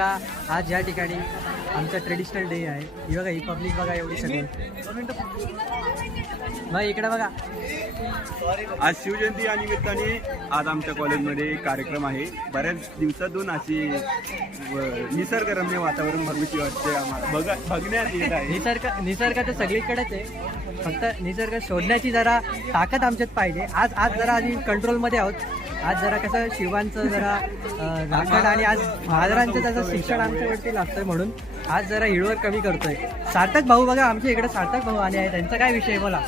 बघा आज या ठिकाणी आमचा ट्रेडिशनल डे आहे. ही बघा ही पब्लिक बघा एवढी सगळी. मग इकडे बघा आज शिवजयंती या निमित्ताने आज आमच्या कॉलेजमध्ये कार्यक्रम आहे. बऱ्याच दिवसातून अशी निसर्गरम्य वातावरण बघूची वाटते आम्हाला बघण्यात येत आहे. निसर्ग तर सगळीकडेच आहे, फक्त निसर्ग शोधण्याची जरा ताकद आमच्यात पाहिजे. आज जरा आधी कंट्रोलमध्ये आहोत. आज जरा कसं शिवांचं जरा राखण आणि आज महाराजांचं त्याचं शिक्षण आमच्यावरती लागतंय म्हणून आज जरा हिळवर कमी करतोय. सार्थक भाऊ बघा आमच्या इकडे सार्थक भाऊ आले आहे. त्यांचा काय विषय बोला.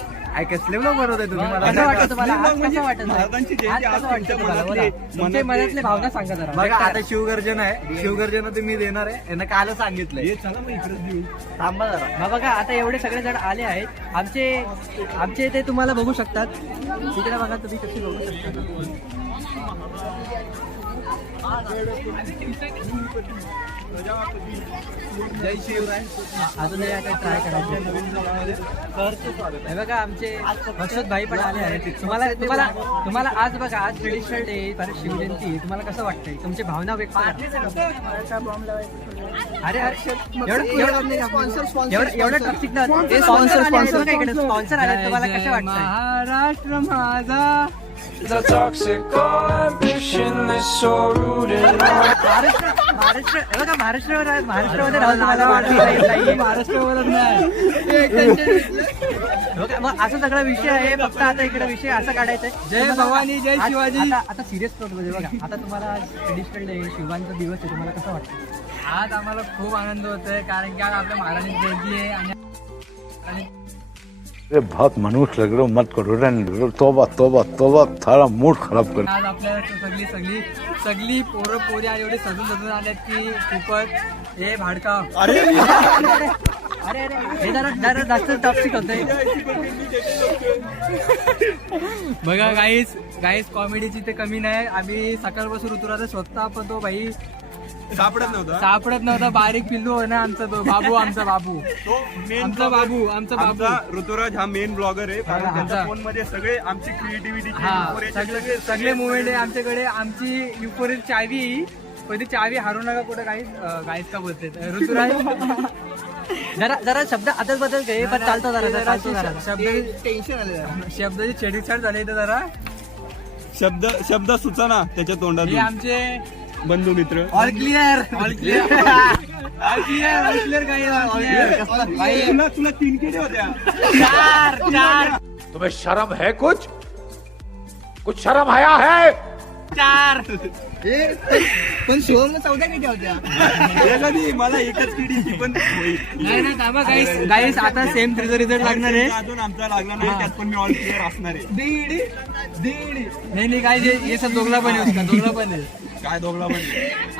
कसले ब्लॉग बनवताय तुम्ही? कसं वाटतं तुम्हाला? आज कसं वाटतं? आज कसं वाटतं तुम्हाला? बोला. तुमच्या मनातली भावना सांगा जरा. बघा आता शिवगर्जन आहे, शिवगर्जन ते मी देणार आहे. यांना काल सांगितलंय. चला मग इकडेच देऊ. थांबा जरा. मग बघा आता एवढे सगळे जण आले आहेत. आमचे ते तुम्हाला बघू शकतात. तिकडे बघा तुम्ही कशी बघू शकता. जय शिवराय. अजूनही आता ट्राय करायचं. हे बघा आमचे मकसूद भाई पण आले आहेत. तुम्हाला आज बघा आज ट्रेडिशनल डे परत शिवजयंती तुम्हाला कसं वाटतंय? तुमची भावना व्यक्त करा. अरे एवढं टॉपिक ना स्पॉन्सर आले तुम्हाला कसं वाटतं? महाराष्ट्र माझा The toxic ambition is so rooted in Maharashtra बघा महाराष्ट्रामध्ये राहून तुम्हाला वाटतं महाराष्ट्रावरच नाही. मग असं सगळा विषय आहे. फक्त आता इकडे विषय असा काढायचा आहे. जय भवानी जय शिवाजी. आता सिरियस नोट मध्ये बघा आता तुम्हाला ट्रेडिशनल डे शिवांचा दिवस आहे. तुम्हाला कसं वाटतं? आज आम्हाला खूप आनंद होतोय कारण की आज आपल्या महाराजांची जयंती आहे आणि अरे बहुत मनुष्य लग रहे हो, मत करो रे. तोबा तोबा तोबा थारा मूड खराब कर. आज आपल्या सगळी पोरं पोरी आणि एवढे सजून आल्यात की खूपच हे भाडकाव. अरे हे जरा जास्त टॉपिक होतंय. बघा गाईस कॉमेडीची ते कमी नाही. आम्ही सकाळपासून ऋतुराजा शोधता पण तो भाई सापडत नव्हता. बारीक पिल्लू हो ना आमचा तो बाबू. आमचा बाबू ऋतुराज हा मेन ब्लॉगर आहे. कारण त्यांच्या फोन मध्ये सगळे आमची क्रिएटिव्हिटी सगळे मुवमेंट आहे आमच्याकडे. आमची युपोरी चावी पण ती चावी हारू नका कुठं. गाईस का बोलते ऋतुराज जरा शब्द आदल बदल घे पण चालतो जरा टेन्शन आले. शब्दाची छेडछाड झाली इथं जरा. शब्द सुचना त्याच्या तोंडात. हे आमचे बंधू मित्र. ऑल क्लिअर तुला 3 किडे होत्या. 4 तुम्हें शर्म है? कुछ शर्म आया है? 4 पण शिवमला 14 किती होत्या? मला एकच किडी ती पण नाही थांबा गाईस आता सेम रिझल्ट लागणार आहे. अजून आमचा लागला नाही. त्यात पण मी ऑल क्लिअर असणार आहे. नाही काय हे सब दोघला पण आहे. दोघला पण आहे. काय दोघला पण?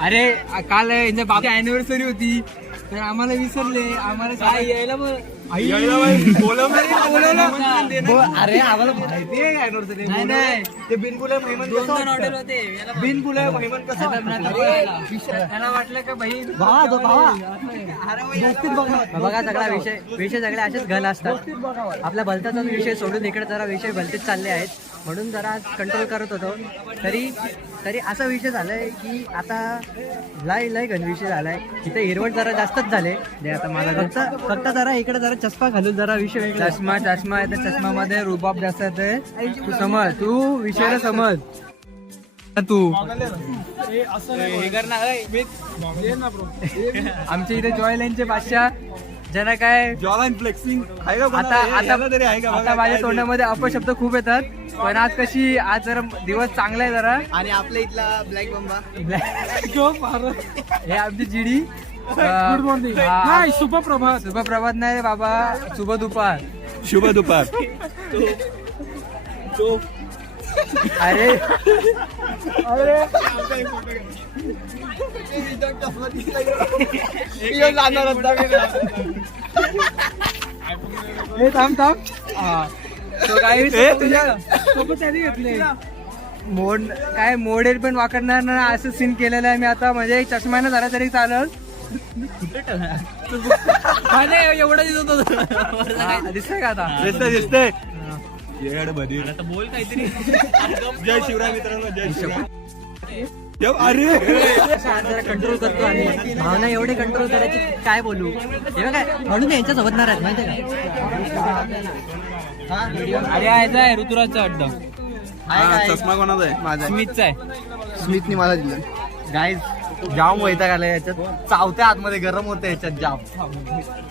अरे काल यांच्या बाबा अॅनिव्हर्सरी होती तर आम्हाला विसरले. आम्हाला काय यायला अरे आम्हाला माहिती आहे अॅनिव्हर्सरी. नाही ते बिनकुला ऑर्डर होते. बिनकुला त्याला वाटलं का भाई बघा सगळा विषय सगळे असेच घन असतात. आपल्या भलताचा विषय सोडून इकडे जरा विषय भलतेच चालले आहेत म्हणून जरा कंट्रोल करत होतो. तरी असा विषय झालाय की आता लय घन विषय झालाय. इथे हिरवट जरा जास्तच झाले. आता मला फक्त जरा इकडे जरा चष्मा घालून जरा विषय वेगळा. चष्मा आहे त्या चष्मामध्ये रुबाब जास्त येते. तू समज, तू विषयाला समज. तू हे कर ना. आमच्या इथे जॉयलाईनचे बादशाह ज्यांना काय जॉलाइन फ्लेक्सिंग आता माझ्या तोंडामध्ये अपशब्द खूप येतात. पण आज जरा दिवस चांगला आहे जरा. आणि आपल्या इथला ब्लॅक बंबा हे आमची जीडी. Good morning. शुभप्रभात नाही रे बाबा, शुभ दुपार. शुभ दुपार. अरे थांब सोबत घेतले. मोडेल पण वाकडणार ना असं सीन केलेलं आहे मी आता. म्हणजे एक चष्म्यानं झाला तरी चालत. एवढं दिसत होतं. दिसतंय का आता? दिसतंय. बोल काहीतरी. जय शिवराय मित्रांनो. जय शिवराय. अरे जरा कंट्रोल करतो आणि भावना एवढे कंट्रोल करायची काय बोलू हे काय म्हणून यांच्यासोबत नाराज माहिती का अरे आहे ऋतुराजचा अड्डा चष्मा कोणाचा आहे? माझा स्मितचा आहे. स्मितनी मला दिलं गाईज जाम वैताग आला याच्यात चावत्या आतमध्ये गरम होतं याच्यात जाम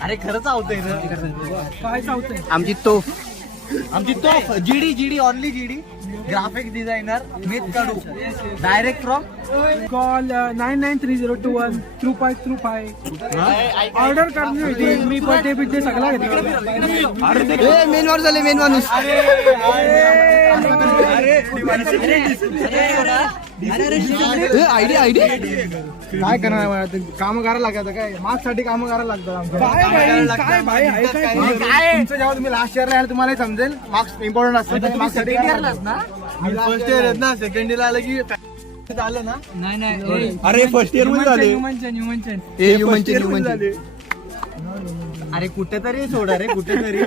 अरे खरं चावतंय काय चावतंय? आमची तोफ GD only GD graphic designer मित कडू डायरेक्ट फ्रॉम कॉल 9930213535 ऑर्डर करनी होती मी बर्थडे बिड्डे सगळा घेतला. मेन वर झाले मेन माणूस आयडी काय करणार काम करायला लागतं काय मार्क्स साठी काम करायला लागतं तुमचं जेव्हा तुम्ही लास्ट इयरला याल तुम्हाला समजेल मार्क्स इम्पॉर्टंट असतं मार्क्स साठी फर्स्ट इयर आहेत ना सेकंड इयर आलं की झालं ना नाही अरे फर्स्ट इयर मध्ये झाले ह्युमनचे झाले. अरे कुठेतरी सोडा रे कुठेतरी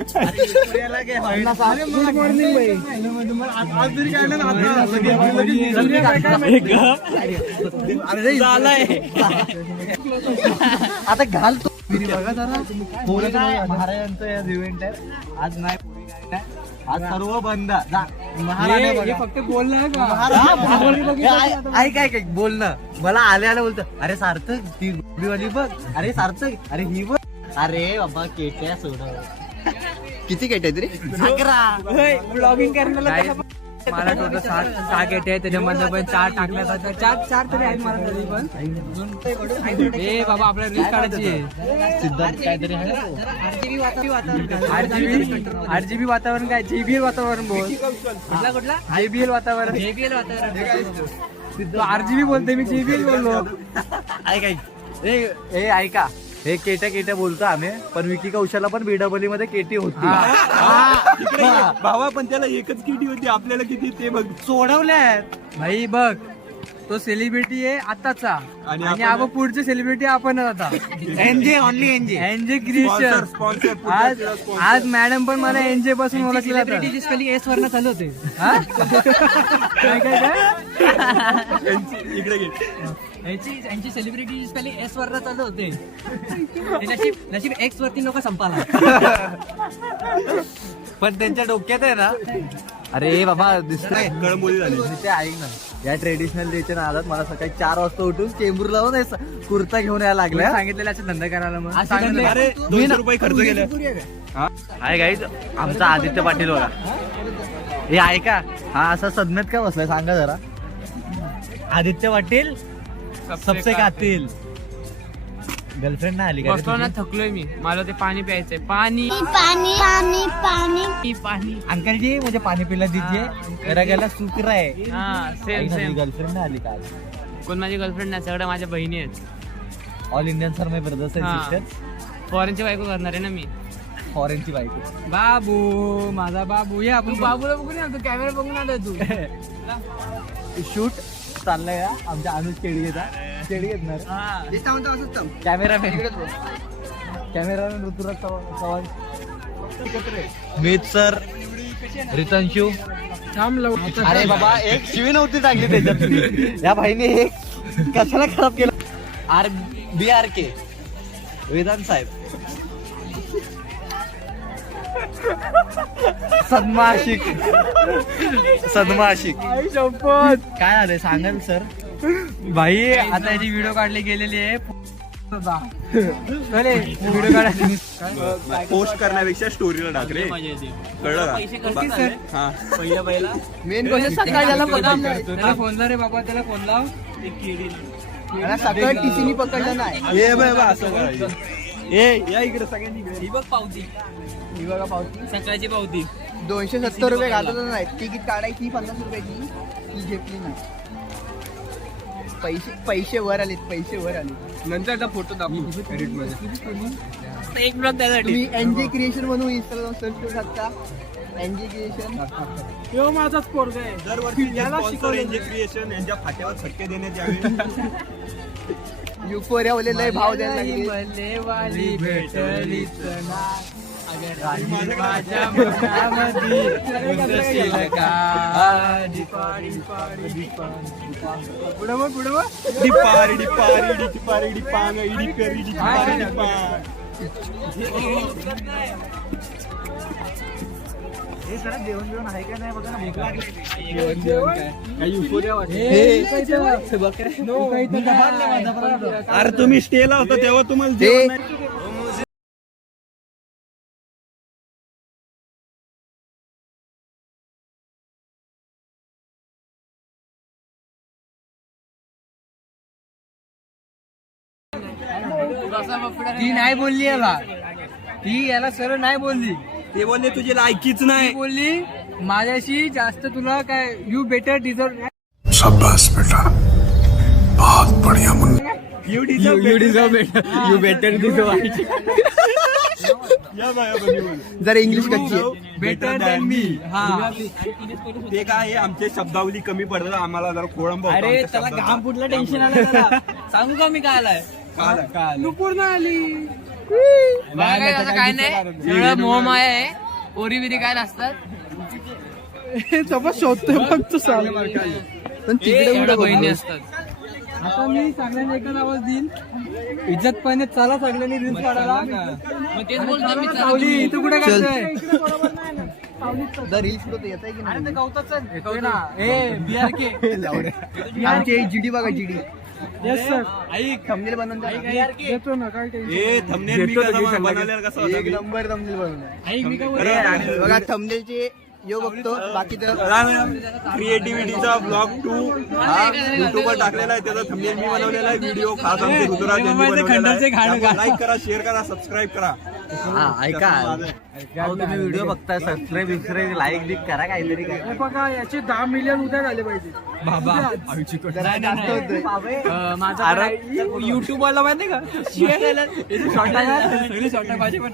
गुड मॉर्निंग आता घाल तो बघा जरा महाराजांचं इव्हेंट आहे आज नाही आज सर्व बंद फक्त बोलणं का ऐक बोलणं मला आले बोलतं अरे सार्थक ती वाली बघ अरे सार्थक अरे ही बघ अरे बाबा केट्या सोडव किती केट्या तरी ब्लॉगिंग करण्याला मला टोटल 6 गेट आहे त्याच्यामध्ये पण 4 टाकल्या जातात 4 तरी आहेत मला तरी पण ए बाबा आपल्याला रील काढायची आहे सिद्धार्थ काहीतरी आहे आरजीबी वातावरण काय जेबीएल वातावरण बोल कुठला जेबीएल वातावरण आरजीबी बोलते मी जेबीएल बोललो ऐका हे केट्या बोलतो आम्ही पण विकी कौशलला पण बीडब्ल्यू मध्ये केटी होती भावा पण त्याला एकच किटी होती आपल्याला किती ते बघ सोडवल्यात भाई बघ तो सेलिब्रिटी आहे आताचा आणि आपण पुढचे सेलिब्रिटी आपणच आता NJ only NJ creation sponsor आज मॅडम पण मला एनजे पासून ओळखलं सेलिब्रिटीची स्पेलिंग एस वरनं चालू होते काय इकडे घे. यांची सेलिब्रिटीची स्पेलिंग एस वरनं चालू होते नशीब एक्स वरती लोक संपाला पण त्यांच्या डोक्यात आहे ना अरे बाबा दिसतंय कळंबोली झाली ते ऐक ना या ट्रेडिशनल डेच्या नादात मला सकाळी 4 वाजता उठून चेंबूर लावून कुर्ता घेऊन यायला लागल्या सांगितलेलं असं धंदा करायला मग अरे 200 रुपये खर्च केले हाय गाईज आमचा आदित्य पाटील बघा हे ऐका हा असा सदम्यात का बसलाय सांगा जरा आदित्य पाटील सबसे कातील गर्लफ्रेंड ना आली का रे बसलो ना तुझी? थकलोय मी मला ते पाणी प्यायचंय पाणी अंकल जी मुझे पानी पिला दीजिए मेरा गला सूख रहा है सेम सेम गर्लफ्रेंड ना आली का आज? कोण माझी गर्लफ्रेंड नाही सगळ्या माझ्या बहिणी आहेत all Indian sir my brothers and हा. सिस्टर्स फॉरेनची बायको करणार आहे ना मी फॉरेनची बायको बाबू माझा बाबू ये आपण बाबूला बघून आलो कॅमेरा बघून आलो तू शूट चाललंय का आमच्या अनुज केडगेचा केडगे घेणार कॅमेरामॅन ऋतुराज चव्हाण मित सर रितंशू अरे बाबा एक शिवी नव्हती टाकली त्याच्यात या भाईने एक कशाला खराब केलं BRK वेदांत साहेब सदमा आशिक काय झालंय सांगाल सर भाई आता याची व्हिडिओ काढली गेलेली आहे व्हिडिओ काढायची पोस्ट करण्यापेक्षा स्टोरीला टाक रे कळलं का? हा मेन गोष्ट सकाळी त्याला त्याला फोन लाव रे बाबा त्याला फोन लाव सकाळी टीसीनी पकडलं नाही ये बाय असं करायचं या इकडे सगळ्यांनी इकडे. ही बघ पावती ही बघा पावती सकाळची पावती 270 रुपये घातलं नाही तिकीट काढायची 50 रुपयाची ती घेतली नाही पैसे वर आलेत नंतर आता फोटो दाखवू एडिट मध्ये एक ब्लॉग त्यासाठी तुम्ही एनजे क्रिएशन म्हणून इंस्टाग्राम सर्च करू शकता एनजे क्रिएशन यो माझाच पोरगा आहे दरवर्षी एनजे क्रिएशन यांच्या फाट्यावर छक्के देण्यात यावे युफोरिया वाले लय भाव द्यायला लागले वाली भेटलीच ना माझ्या मनामध्ये उजळशील का? पुढं बघ, पुढं बघ. डिपारी डिपारी डिपारी डिपांग इडी करी डिपारी डिपांग. हे जरा जेवण जेवण आहे का नाही बघा ना, भूक लागली. अरे तुम्ही स्टेला होता तेव्हा तुम्हाला जेवण नाही. ती नाही बोलली याला, ती याला सरळ नाही बोलली. ते बोलले तुझी लायकीच ती नाही. बोलली माझ्याशी जास्त तुला काय यू बेटर डिझर्व. शाबाश बेटा, बहुत बढ़िया Munna. You deserve better. You better deserve. या बाया बघी बोल. जरा इंग्लिश कच्ची बेटर दॅन मी. हा ते काय आमचे शब्दावली कमी पडतात आम्हाला जरा खोळंब होतो अरे आमच्या त्याला शब्दाचा. घाम फुटलं, टेन्शन आलं त्याला. सांगू का मी काय आलाय? काय? पूर्ण आली. काय नाही, सगळं मोहमाया आहे. ओरी बिरी काय नसतात. शोधतोय बघ तू साल. पण एवढ्या बहिणी असतात. आता मी सगळ्यांना एकच आवाज देईन, इज्जतपणे चला सगळ्यांनी रील्स काढायला. मग तेच बोलतो मी. सावली तू कुठे काढतोय? रील्स होतो येत आहे की अरे ते गवताच येतोय ना. ए BRK. आमची जीडी बघा जीडी. Yes sir. ऐक थंबनेल बनवून द्या. येतो ना, काय टेन्शन. ए थंबनेल मी कसं बनवलेलं कसं होतं एक मी? नंबर थंबनेल बनवून ऐक मी काय अरे, बोलतो. बघा थंबनेलचे यो बघतो बाकीचं क्रिएटिव्हिटीचा ब्लॉग 2 हा युट्यूबवर टाकलेला आहे. त्याचा थंबनेल मी बनवलेला आहे. व्हिडिओ खास आमचे ऋतुराज यांनी बनवलेला आहे. लाईक करा, शेअर करा, सबस्क्राईब करा. हा ऐका, अहो तुम्ही व्हिडिओ बघताय, सबस्क्राईब लाईक बिक करा काहीतरी. हे बघा याचे 10 मिलियन उद्या झाले पाहिजे. बाबा जास्त होतोय. माझा युट्यूब वाला माहिती का शॉर्ट पाहिजे पण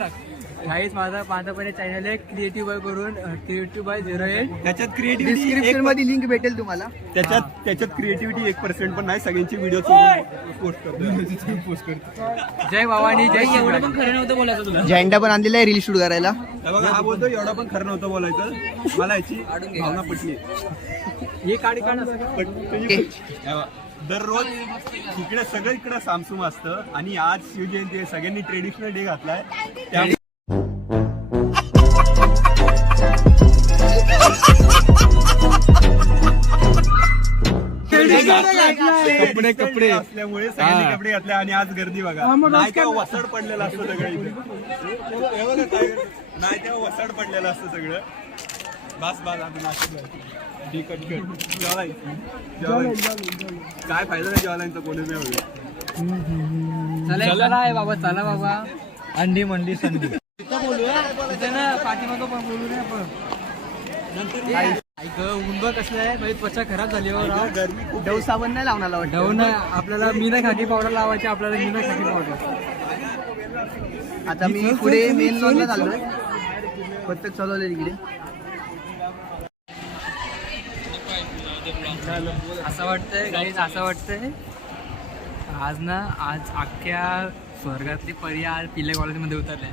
काहीच. माझा पण चॅनल आहे क्रिएटिव्ह बॉय करून, क्रिएटिव्ह बॉय 08. त्याच्यात क्रिएटिव्हिटी डिस्क्रिप्शन मध्ये लिंक भेटेल तुम्हाला. त्याच्यात क्रिएटिव्हिटी 1% पण नाही. सगळ्यांची व्हिडिओ पोस्ट करतो. जय भवानी, जय एवढं पण खरं नव्हतं बोलायचं तुला. झेंडा पण आणलेला आहे रील शूट करायला. बघा हा बोलतो एवढं पण खरं नव्हतं बोलायचं. मला याची भावना पटली. हे काढी काढ. दररोज इकडे सगळं इकडे सामसूम असतं आणि आज शिवजयंती आहे. सगळ्यांनी ट्रेडिशनल डे घातलाय. कपडे असल्यामुळे सगळ्यांनी कपडे घातले आणि आज गर्दी बघा. नाही तेव्हा वसड पडलेलं असतं सगळं इथे. हे बघा काय नाही तेव्हा वसड पडलेलं असतं सगळं. बस अजून काय फायदा नाही जेवायला कोणी नाही होईल. चला आहे बाबा, चला बाबा. अंडी मंडी संडी बोलूया ना, पाठीमागं पण बोलू नये आपण. ऐक ऊन बघ कसलं आहे, म्हणजे त्वचा खराब झाली हो राव. गरमी खूप डव साबण नाही लावणार वाटतं. जाऊ ना, आपल्याला मीना खाकी पावडर लावायची. आपल्याला मीना खाकी पावडर. आता मी पुढे मेन लॉनला चाललोय. पत्तक चालवलंय तिकडे. असं वाटतंय गाईज, असं वाटतंय आज अख्ख्या स्वर्गातली परी आज पिल्ले कॉलेजमध्ये उतरले.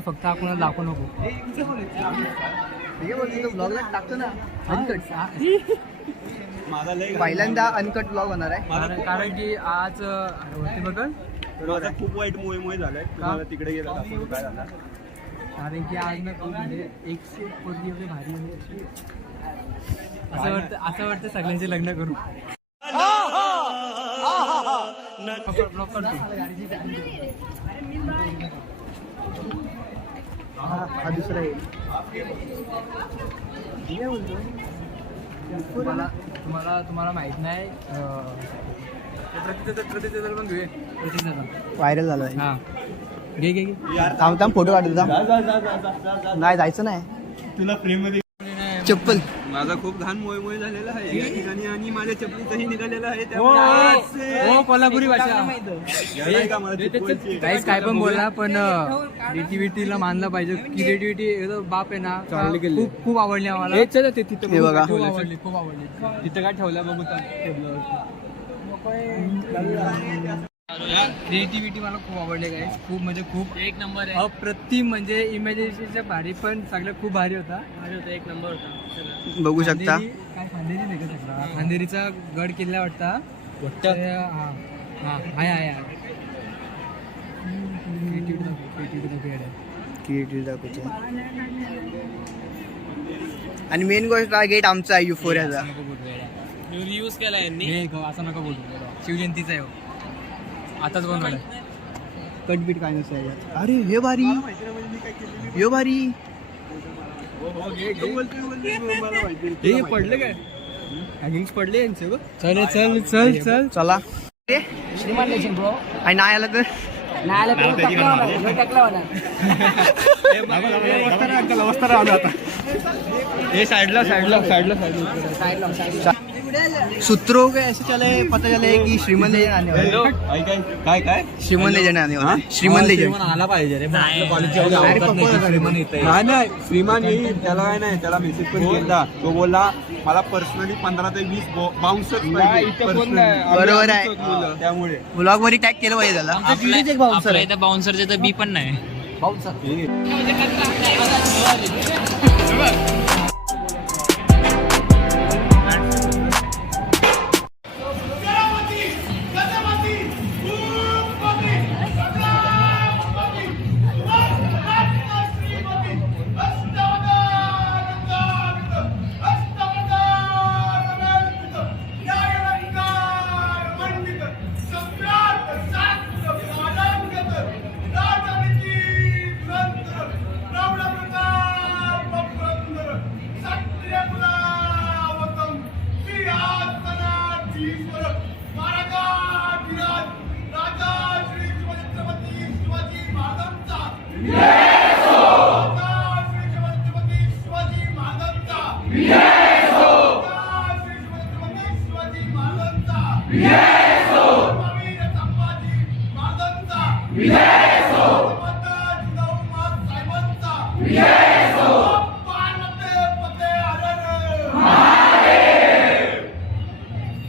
फक्त आपण दाखवू नको. ब्लॉगला टाकतो ना अनकट. माझा लय पहिल्यांदा अनकट ब्लॉग होणार आहे. कारण की आज वरती बघ, माझा खूप वाईट मोहे झालाय. तुम्हाला तिकडे गेला दाखवतो काय झाला. कारण की आज ना खूप म्हणजे एक से एक पोरगी एवढी भारी म्हणजे असं वाटतं सगळ्यांचे लग्न करू. हा दुसरा आहे. तुम्हाला माहित नाही, प्रतिष्ठा पण घेऊया. व्हायरल झालं. हा घे घे घे. थांब फोटो काढतो थांब. नाही जायचं नाही. तुला फ्रेम मध्ये चप्पल माझा खूप घाण मोहे झालेला आहे या ठिकाणी आणि माझ्या चपलीतही निघालेला आहे. हो कोल्हापुरी भाषा. काहीच काय पण बोला, पण क्रिएटिव्हिटीला मानलं पाहिजे. क्रिएटिव्हिटी बाप आहे ना, खूप आवडली आम्हाला. हे बघा. खूप आवडली. तिथं काय ठेवलं बघू. क्रिएटिव्हिटी मला खूप आवडली गाईस, खूप म्हणजे खूप एक नंबर आहे, अप्रतिम. म्हणजे इमॅजिनेशनच्या भारी पण सगळं खूप भारी होता, एक नंबर होता. बघू शकता काय खांदेरी नाही का सगळा, खांदेरीचा गड किल्ला वाटता. क्रिएटिव्ह दाखवतो. आणि मेन गोष्ट गेट आमचा आहे युफोरियाचा. रियूज केला यांनी, असं नका बोलू. शिवजयंतीचा आहे हो. आताच बनवलाय. कटबीट काय नसतं याच्यात. अरे हे भारी, हे भारी. हे पडले काय हँगिंग्स पडले यांचे. चल चल चल चल चला. आणि नाही आला तर सूत्रों के ऐसे चले, पता चले की श्रीमंत लेजंड आने वाले. काय काय श्रीमंत लेजंड आने वाले. श्रीमंत लेजंड आला पाहिजे रे नाही श्रीमान येईल, त्याला काय नाही, त्याला मेसेज पण केला. तो बोलला मला पर्सनली 15 ते 20 बाउन्सर बरोबर आहे. त्यामुळे ब्लॉग मध्ये टॅग केलं पाहिजे त्याला. आपल्या इथं बाउन्सरचे तर बी पण नाही.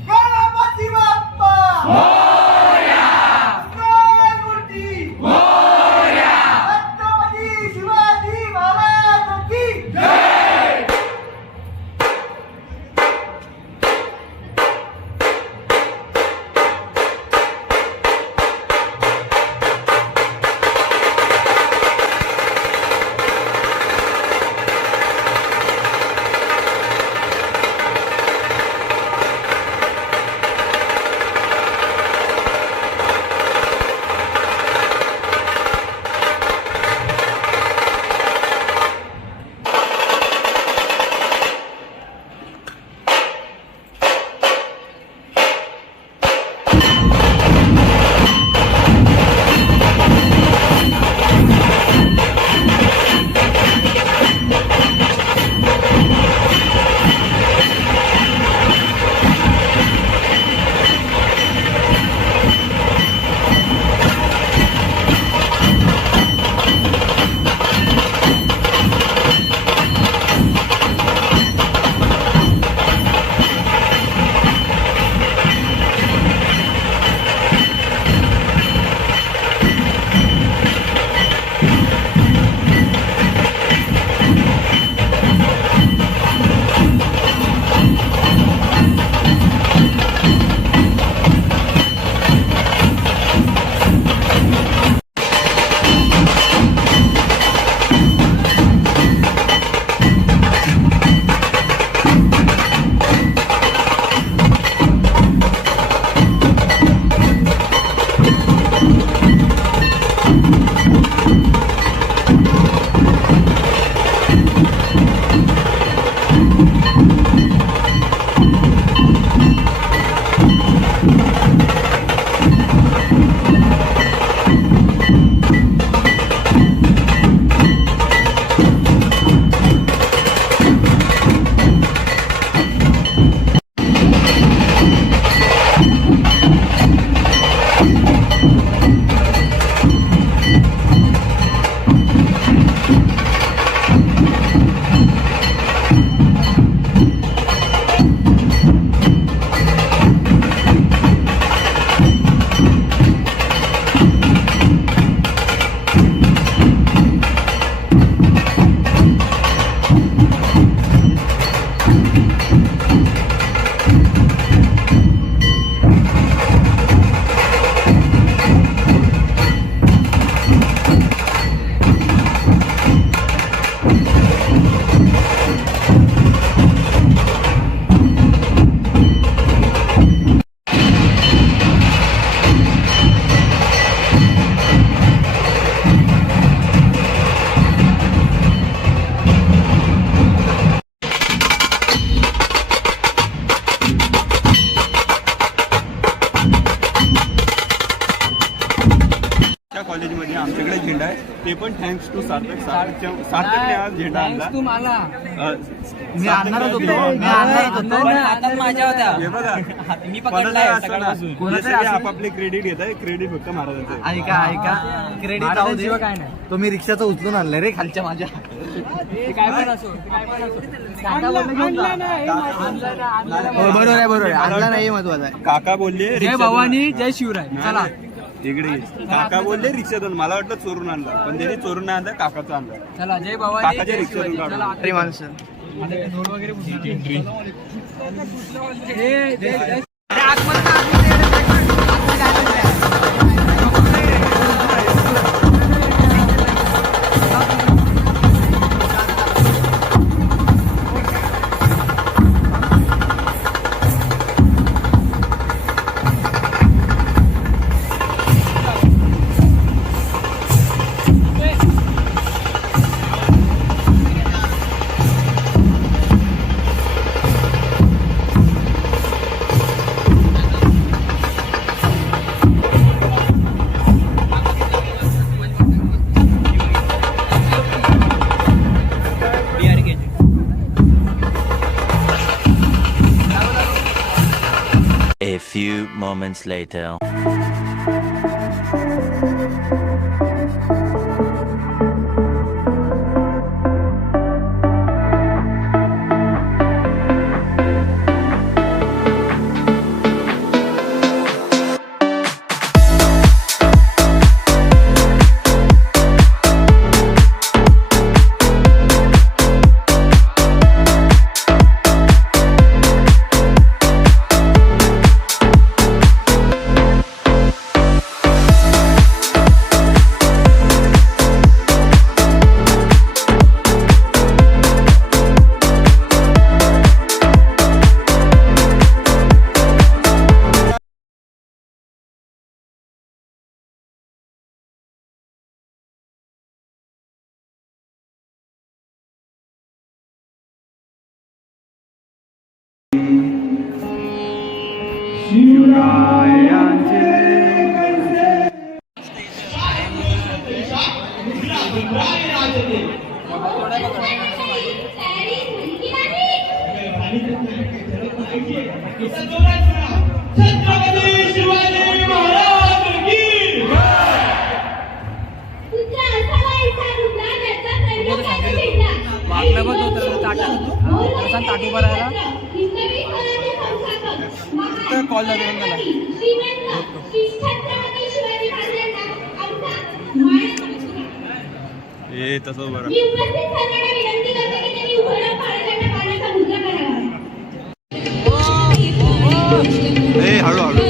गणपती झेंडा आहे ते पण थँक्स टू सार्थकने आज झेंडा आणला. तू मला मी आणणारच होतो आता माझ्या होत्या हे बघा मी कोणालाही असं ना, कोणाचं हे सगळे असं- आपापले क्रेडिट घेत आहे, क्रेडिट फक्त महाराजांचं आहे. ऐका क्रेडिट राहू दे. काय नाही तो मी रिक्षाचं उचलून आणलं रे खालच्या माझ्या. ते काय पण असो ते काय पण असो बरोबर आहे आणला नाही महत्वाचं आहे. काका बोलले जय रिक्षातून- भवानी जय शिवराय. नाही, चला नाही. इकडे ये. काका बोलले रिक्षातून, मला वाटलं चोरून आणला पण त्यांनी चोरून नाही आणलं, काकाचं आणलं. चला जय भवानी काकाच्या जय रिक्षातून शिवराय. काढून. चला अरे माणसं आता ते ढोल वगैरे पुसणार. ए, जय- जय- A few moments later. वाकला बघ तो तर ताटू भरायला कॉल झाला त्याला. ए तसं बरं ए हळूहळू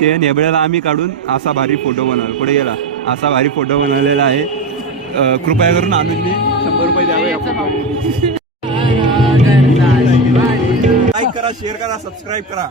ते नेबळ्याला आम्ही काढून असा भारी फोटो बनवला. पुढे गेला असा भारी फोटो बनवलेला आहे. कृपया करून अनुजनी 100 रुपये द्यावे. लाईक करा, शेअर करा, सबस्क्राईब करा.